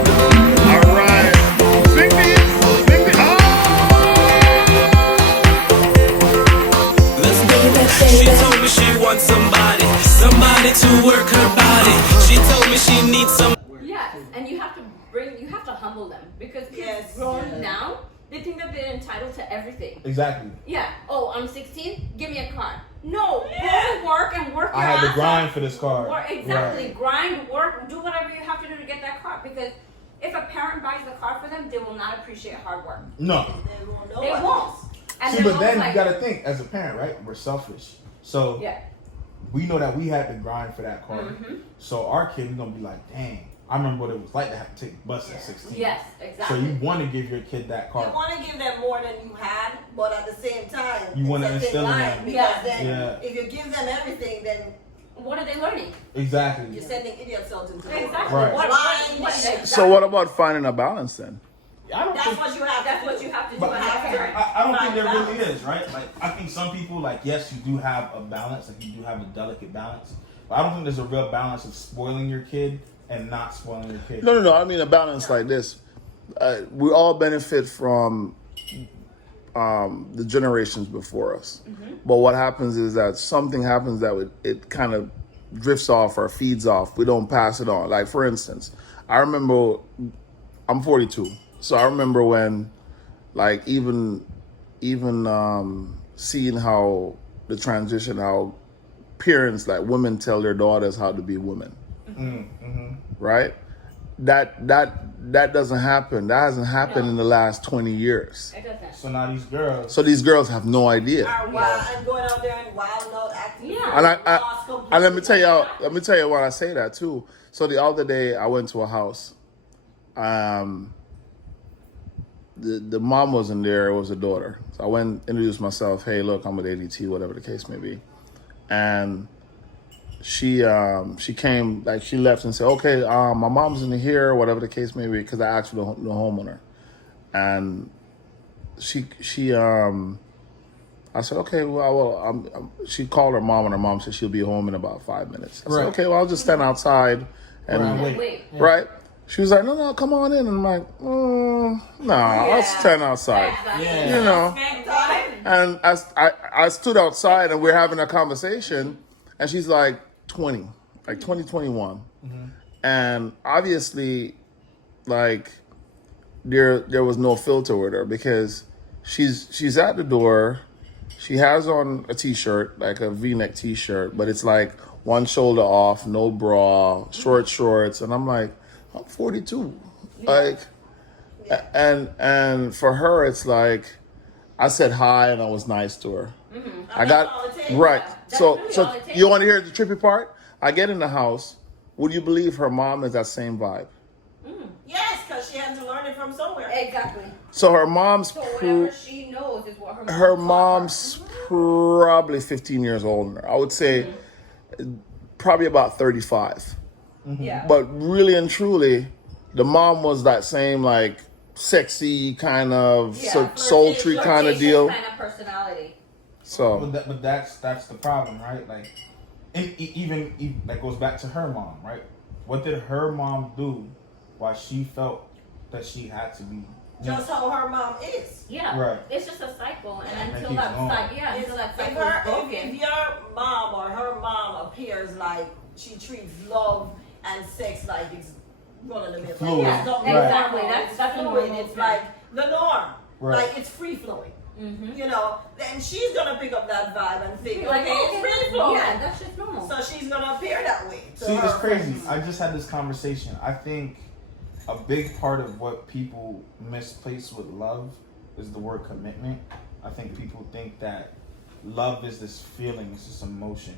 right. Sing these. Sing these. Let's go. She told me she wants somebody to work her body. She told me she needs some. Yes, and you have to humble them because kids grown now, they think that they're entitled to everything. Exactly. Yeah. Oh, I'm 16. Give me a car. No, go to work and work your I had ass to grind off. for this car. Exactly. Right. Grind, work, do whatever you have to do to get that car because if a parent buys the car for them, they will not appreciate hard work. No. They won't. And See, they're but then like, you got to think, as a parent, right? We're selfish. So yeah. we know that we had to grind for that car. Mm-hmm. So our kid is going to be like, dang, I remember what it was like to have to take the bus at 16. Yes, exactly. So you want to give your kid that car. You want to give them more than you had, but at the same time, You want to it's instill in line, them. because Yeah. then Yeah. if you give them everything, then What are they learning? Exactly. you're sending idiots out into the world. Exactly. Right. Exactly. So what about finding a balance then? I don't That's think, what you have. That's to what do. you have to do but as a parent. I don't think there Find really balance. is, right? Like, I think some people, like, yes, you do have a balance, like, you do have a delicate balance. But I don't think there's a real balance of spoiling your kid and not spoiling your kid. No. I mean a balance like this. We all benefit from the generations before us. Mm-hmm. But what happens is that something happens that it kind of drifts off or feeds off. We don't pass it on. Like, for instance, I remember, I'm 42. So I remember when, like, even seeing how the transition, how parents, like women, tell their daughters how to be women, right? That doesn't happen. That hasn't happened in the last 20 years. It doesn't. So now these girls, So these girls have no idea. Are wild and going out there and wild out acting. Yeah. And Lost completely. and let me tell you why I say that too. So the other day I went to a house. The mom wasn't there, it was the daughter. So I went, introduced myself, hey, look, I'm with ADT, whatever the case may be. And she came, like, she left and said, okay, my mom's in here, whatever the case may be, because I asked for the homeowner. And I said, okay, she called her mom, and her mom said she'll be home in about 5 minutes. I said, Right. okay, well, I'll just stand outside. And Right, Wait. right? She was like, no, come on in. And I'm like, no, I'll stand outside. Exactly. Yeah. You know? Time. And I stood outside and we're having a conversation, and she's like 20, like 21. And obviously, like, there was no filter with her because she's at the door. She has on a t-shirt, like a V-neck t-shirt, but it's like one shoulder off, no bra, short shorts. And I'm like, I'm 42. Like, and for her, it's like, I said hi and I was nice to her. I that's all it got, takes. right. That's So really all it takes. you want to hear the trippy part? I get in the house. Would you believe her mom is that same vibe? Yes, because she had to learn it from somewhere. Exactly. So her mom's So whatever she knows is what her her mom's probably 15 years older. I would say probably about 35. Yeah. But really and truly, the mom was that same, like, sexy kind of sultry kind of deal. Kind of personality. So but that's the problem, right? Like, and even that goes back to her mom, right? What did her mom do why she felt that she had to be? Just how her mom is. Yeah. Right. It's just a cycle, and That until keeps that going. cycle, until that If, cycle is if broken. your mom or her mom appears like she treats love and sex like it's one of the mill. Fluid. Like, it's not Right. Exactly. normal, That's it's fluid. fluid. It's like the norm. Right. Like it's free flowing. Mm-hmm. You know, then she's gonna pick up that vibe and think, Like, okay, it's free flowing. yeah, that's just normal. So she's gonna appear that way. to See, her it's crazy. friends. I just had this conversation. I think a big part of what people misplace with love is the word commitment. I think people think that love is this feeling, it's this emotion.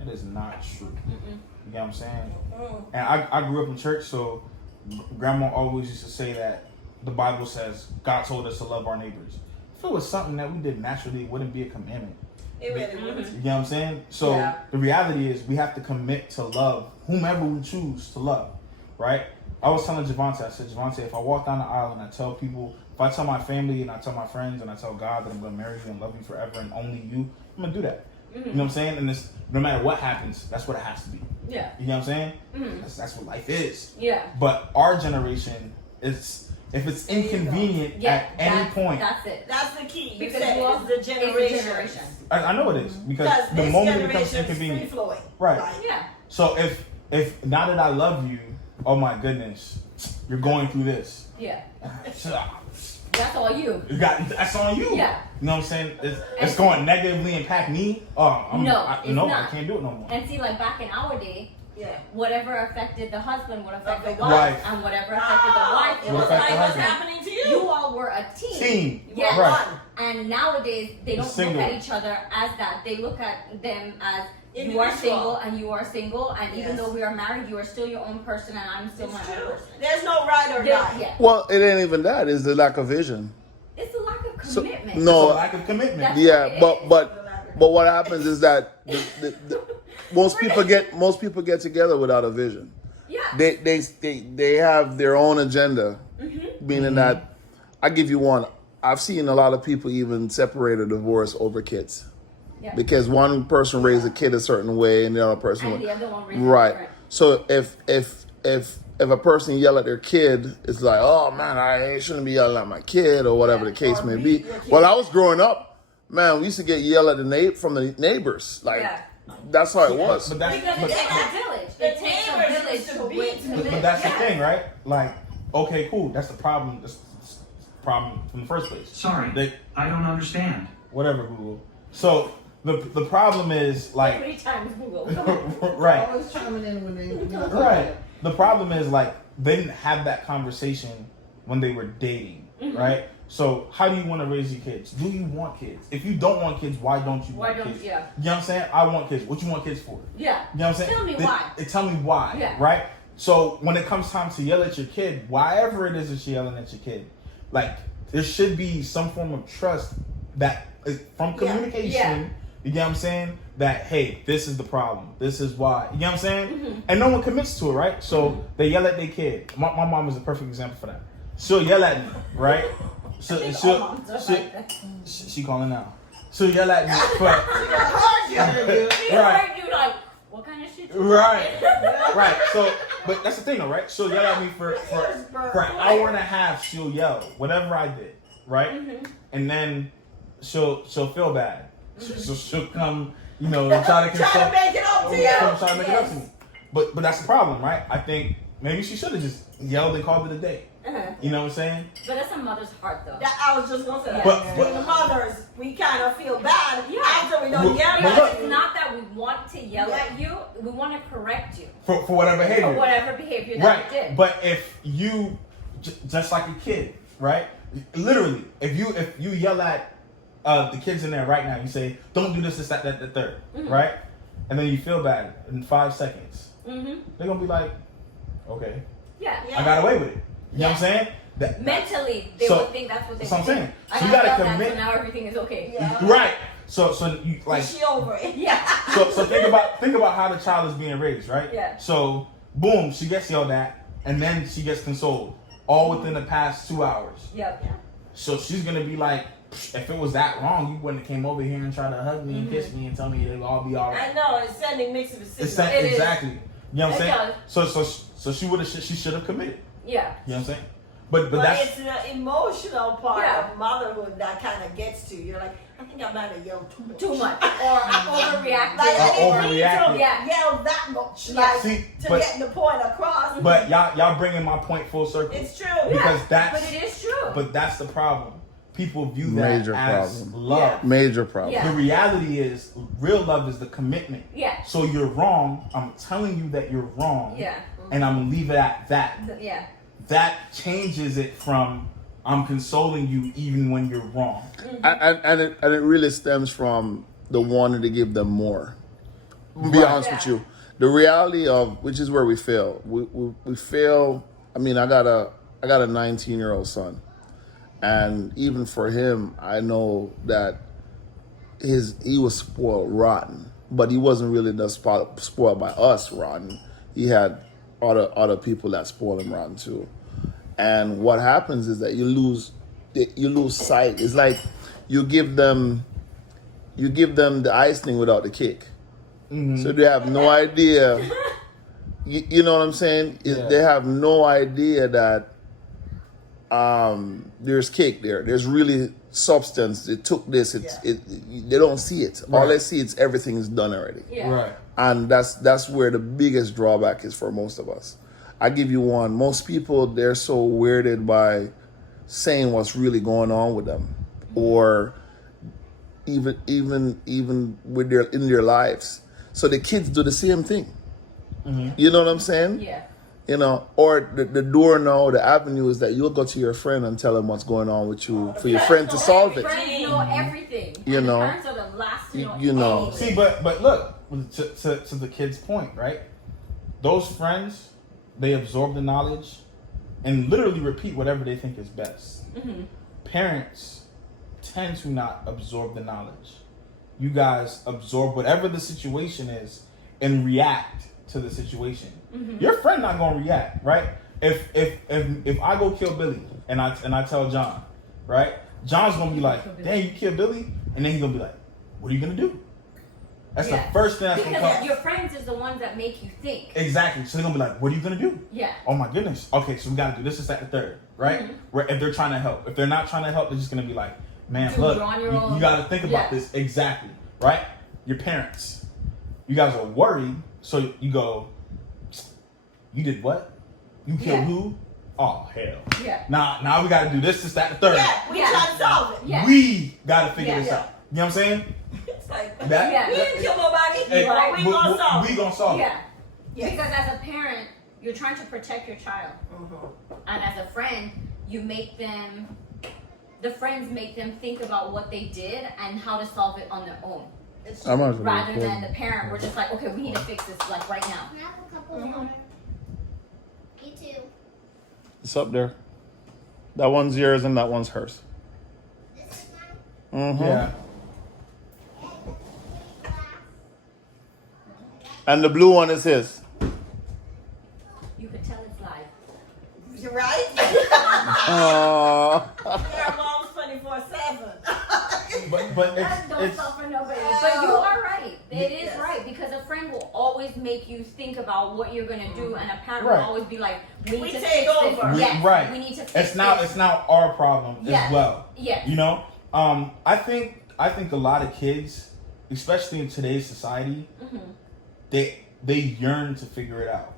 It is not true. You get what I'm saying? And I grew up in church, so grandma always used to say that the Bible says God told us to love our neighbors. If it was something that we did naturally, it wouldn't be a commandment. It really would. You get what I'm saying? So Yeah. the reality is we have to commit to love whomever we choose to love, right? I was telling Javante, I said, Javante, if I walk down the aisle and I tell people If I tell my family and I tell my friends and I tell God that I'm gonna marry you and love you forever and only you, I'm gonna do that. You know what I'm saying? And this, no matter what happens, that's what it has to be. Yeah. You know what I'm saying? That's what life is. Yeah. But our generation, if it's inconvenient Yeah. at any point, That's it. That's the key. You Because said well, it's the generation. I know it is because Because the this moment it becomes generation is free inconvenient, flowing. right? Like, Yeah. So if now that I love you, oh my goodness, you're going through this. Yeah. So, That's all you. that's on you. Yeah. You know what I'm saying? It's going to negatively impact me. Oh, It's I not. can't do it no more. And see, like back in our day, yeah. whatever affected the husband would affect the Affect wife, the wife. and whatever affected the wife It would was affect affect like the the what's husband. husband. happening to You all were a team. Team. Yeah. Right. And nowadays they don't Single. look at each other as that. They look at them as you are Individual. single and you are single, and even Yes. though we are married, you are still your own person, and I'm still It's my true. own person. There's no right or Yeah, die. yeah. Well, it ain't even that. It's the lack of vision. It's the lack of So- commitment. no. It's a lack of commitment. That's- Yeah, It but what happens is that most people get together without a vision. Yeah. They have their own agenda, meaning that I give you one. I've seen a lot of people even separate or divorce over kids Yeah. because one person raised a kid a certain way and the other person And the other one raised right. different. So if a person yell at their kid, it's like, oh man, I shouldn't be yelling at my kid or whatever Yeah. the case Or may beat be. your kid. When I was growing up, man, we used to get yelled at from the neighbors. Like Yeah. that's how it was. But that's Because but, it takes a village. It takes a neighbors village used to to win beat to me. live. but that's Yeah. the thing, right? Like, okay, cool. That's the problem. That's the problem from the first place. Sorry, They, I don't understand. whatever, Google. So the problem is like 3 times Google. right. Always chiming in when they Right. The problem is like they didn't have that conversation when they were dating, right? So how do you want to raise your kids? Do you want kids? If you don't want kids, why don't you Why want don't- kids? yeah. You know what I'm saying? I want kids. What you want kids for? Yeah. You know what I'm saying? Tell me why. Tell me why. Yeah. Right? So when it comes time to yell at your kid, whatever it is that you're yelling at your kid, like there should be some form of trust that is from communication. Yeah. You get what I'm saying? That hey, this is the problem. This is why. You know what I'm saying? Mm-hmm. And no one commits to it, right? So they yell at their kid. My mom is a perfect example for that. She'll yell at me, right? So All she'll, moms are she'll, like that. she calling now. She'll yell at me for You right. heard you like, what kind of shit you Right. talking? Right. So, but that's the thing, though, right? She'll yell at me for an hour and a half. She'll yell whatever I did, right? And then she'll feel bad. She'll come, you know, try to Try to make it up to you. try to make it up to me. But that's the problem, right? I think maybe she should have just yelled and called it a day. Uh-huh. You know what I'm saying? But that's a mother's heart, though. That, I was just gonna say that. But- the mothers, we kind of feel bad Yeah. after we don't Well, yell but at look- It's you. not that we want to yell Yeah. at you. We want to correct you For whatever behavior. for whatever behavior that Right. you did. But if you just like a kid, right? Literally, if you yell at the kids in there right now, you say, "Don't do this, that, the third," right? And then you feel bad in 5 seconds. Mm-hmm. They're gonna be like, "Okay, Yeah. Yeah. I got away with it." You know what I'm saying? That, Mentally, they So- would think that's what they that's what I'm would saying. do. I So you got gotta yelled at, commit- so now everything is okay. Yeah. right. So you like She over it. Yeah. so think about how the child is being raised, right? Yeah. So boom, she gets yelled at, and then she gets consoled, all within the past 2 hours. Yep. So she's gonna be like, if it was that wrong, you wouldn't have came over here and tried to hug me and kiss me and tell me it'll all be all right. I know, it's sending mixed signals. It's that, It is. exactly. You know what I'm It saying? So she would have she should have committed. Yeah. You know what I'm saying? But But that's it's the emotional part Yeah. of motherhood that kind of gets to you. You're like, I think I might have yelled too much. Too much. Or I'm overreacting. Like, I didn't need overreacted. to Yeah. yell that much, Yeah. like, See, to but- get the point across. but y'all bringing my point full circle. It's true. Because Yeah, that's but it is true. but that's the problem. People view that Major as problem. love. Major problem. Yeah. The reality is, real love is the commitment. Yeah. So you're wrong. I'm telling you that you're wrong. Yeah. And I'm gonna leave it at that. Yeah. That changes it from I'm consoling you even when you're wrong. And it really stems from the wanting to give them more. Be honest with Yeah. you, the reality of which is where we fail. We fail. I mean, I got a 19-year-old son, and even for him, I know that he was spoiled rotten, but he wasn't really just spoiled by us rotten. He had other people that spoiled him rotten too. And what happens is that you lose you lose sight. It's like you give them the icing without the cake. So they have no idea. You know what I'm saying? Yeah. They have no idea that there's cake there. There's really substance. It took this. They don't see it. All Right. they see is everything is done already. Yeah. Right. And that's where the biggest drawback is for most of us. I give you one. Most people, they're so weirded by saying what's really going on with them, or even with in their lives. So the kids do the same thing. You know what I'm saying? Yeah. You know, or the door now, the avenue is that you'll go to your friend and tell him what's going on with you for your friend to solve it. Friends know everything. You And know. the parents are the last to know You know. anything. See, but look, to the kid's point, right? Those friends, they absorb the knowledge and literally repeat whatever they think is best. Parents tend to not absorb the knowledge. You guys absorb whatever the situation is and react to the situation. Your friend not gonna react, right? If I go kill Billy and I tell John, right? John's gonna be like, "Dang, you killed Billy," and then he's gonna be like, "What are you gonna do?" That's Yeah. the first thing that's gonna Because come. your friends is the ones that make you think. Exactly. So they're gonna be like, "What are you gonna do?" Yeah. Oh my goodness. Okay, so we gotta do this, this, that, the third, right? Where if they're trying to help, if they're not trying to help, they're just gonna be like, "Man, Do look, it on your own." you gotta think about Yeah. this." Exactly, right? Your parents, you guys are worried, so you go, "You did what? You killed Yeah. who? Oh hell. Yeah. Now we gotta do this, this, that, the third. Yeah, we Yeah. try to solve it. Yeah. We gotta figure Yeah. this out. You know what I'm saying? It's like, That- Yeah. we didn't kill nobody, Hey, but we gonna solve we it. gonna solve it. Yeah. Yes. Because as a parent, you're trying to protect your child. And as a friend, the friends make them think about what they did and how to solve it on their own. It's I might as well Rather record. than the parent, we're just like, okay, we need to fix this like right now. Can I have a couple more? Me too. It's up there. That one's yours and that one's hers. This is mine. Yeah. And the blue one is his. You could tell it's live. You're right. Aww. Yeah, mom's 24/7. But Don't it's sell for nobody. But you are right. It is Yes. right because a friend will always make you think about what you're gonna do, and a parent Right. will always be like, "We We need to take fix this. over. Yes, right. we need to fix it's now this." it's now our problem Yes. as well. Yes. You know, I think a lot of kids, especially in today's society, they yearn to figure it out.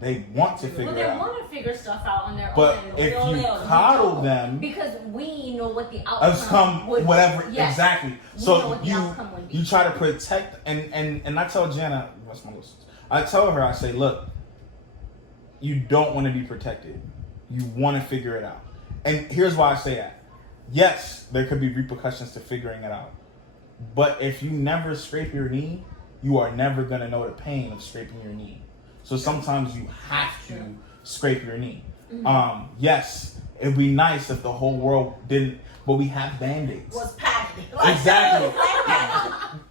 They want to figure Well, it they out. want to figure stuff out on their But own. if Real you little. coddle them, Because we know what the outcome outcome would whatever Yes. exactly. We know So what the outcome would be. you try to protect and I tell Jana, what's my list? I tell her, I say, look, you don't want to be protected. You want to figure it out. And here's why I say that. Yes, there could be repercussions to figuring it out. But if you never scrape your knee, you are never gonna know the pain of scraping your knee. So sometimes you have to scrape your knee. Yes, it'd be nice if the whole world didn't, but we have band-aids. Was padded. Exactly.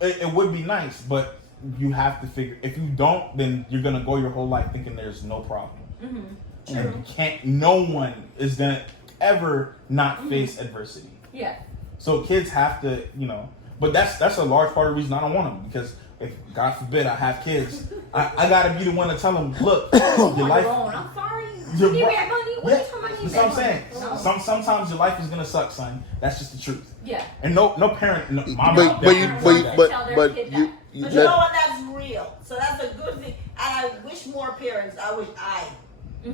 It would be nice, but you have to figure. If you don't, then you're gonna go your whole life thinking there's no problem, and you can't. No one is gonna ever not face adversity. Yeah. So kids have to, you know. But that's a large part of the reason I don't want them, because if God forbid I have kids, I gotta be the one to tell them, look, your life. I'm sorry. Your You need bro- red money? What Yeah, are you talking about? that's what I'm saying. Sometimes your life is gonna suck, son. That's just the truth. Yeah. And no parent, no, my But mom but you definitely but said you, that. Tell their but kid you that. you But you know let, what? That's real. So that's a good thing. And I wish more parents, I wish I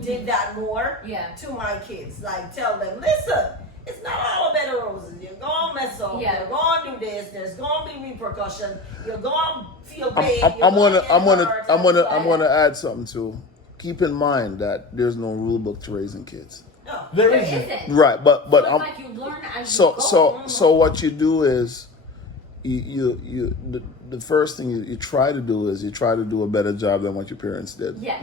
did that more Yeah. to my kids. Like tell them, listen, it's not all a bed of roses. You're gonna mess up. Yeah. You're gonna do this. There's gonna be repercussions. You're gonna feel pain. I'm gonna I'm I'm gonna add something too. Keep in mind that there's no rule book to raising kids. No. There There isn't. isn't. Right, but So it's I'm like you learn as so you go. so what you do is you the first thing you try to do is you try to do a better job than what your parents did. Yes.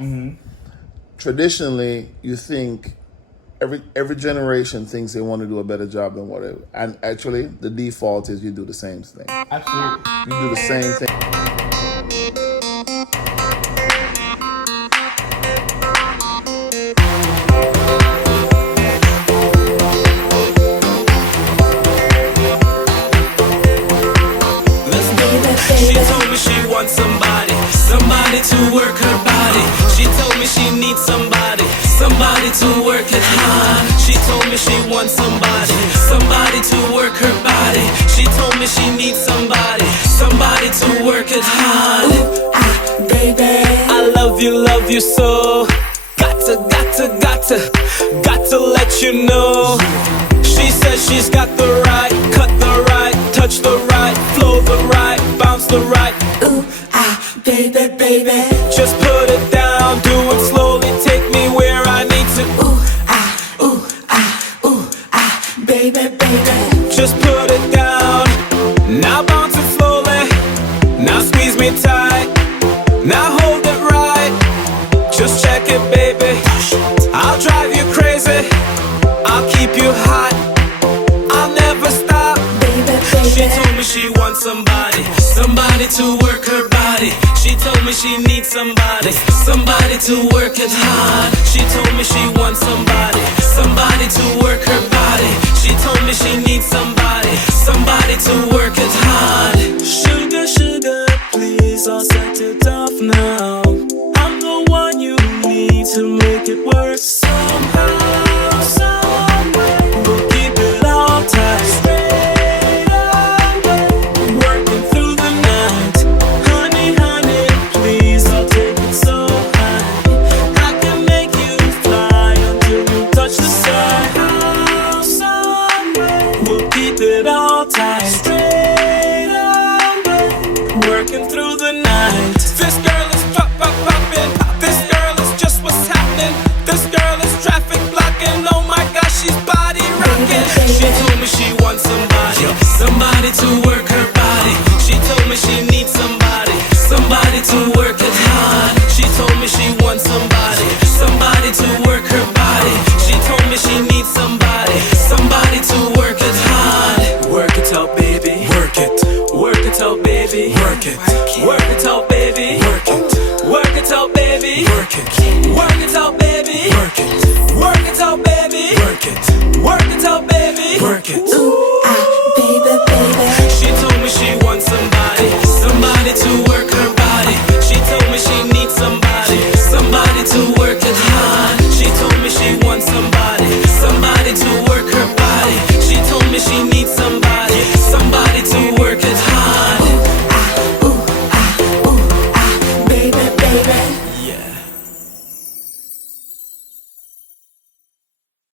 Traditionally, you think every generation thinks they want to do a better job than whatever, and actually the default is you do the same thing. Absolutely. You do the same thing. She told me she wants somebody, somebody to work her body. She told me she needs somebody, somebody to work it hard. She told me she wants somebody, somebody to work her body. She told me she needs somebody, somebody to work it hard. Baby, I love you so. Got to let you know. She says she's got the right, cut the right, touch the right, flow the right, bounce the right. Ooh, baby, baby. Just put it down, do it slowly, take me where I need to. Baby, baby. Just put it down, now bounce it slowly, now squeeze me tight, now hold it right. Just check it, baby. I'll drive you crazy, I'll keep you hot, I'll never stop. She told me she wants somebody, somebody to work her body. She told me she needs somebody, somebody to work it hard. She told me she wants somebody, somebody to work her body. She told me she needs somebody, somebody to work it hard. Sugar, sugar, please, I'll set it off now. I'm the one you need to make it work somehow, someway. We'll keep it all tight, straight away, working through the night. Honey, honey, please, I'll take it so high. I can make you fly until you touch the sky. Someway, we'll keep it all tight, straight away, working through the night. This girl is poppin'. This girl is just what's happening. This girl is traffic blocking. Oh my gosh, she's body rocking. She told me she wants somebody, somebody to work her body. She told me she needs somebody, somebody to work it hard. She told me she wants somebody, somebody to work her body. She told me she needs somebody, somebody to work it hard. Work it out, baby. Work it out, baby. Work it.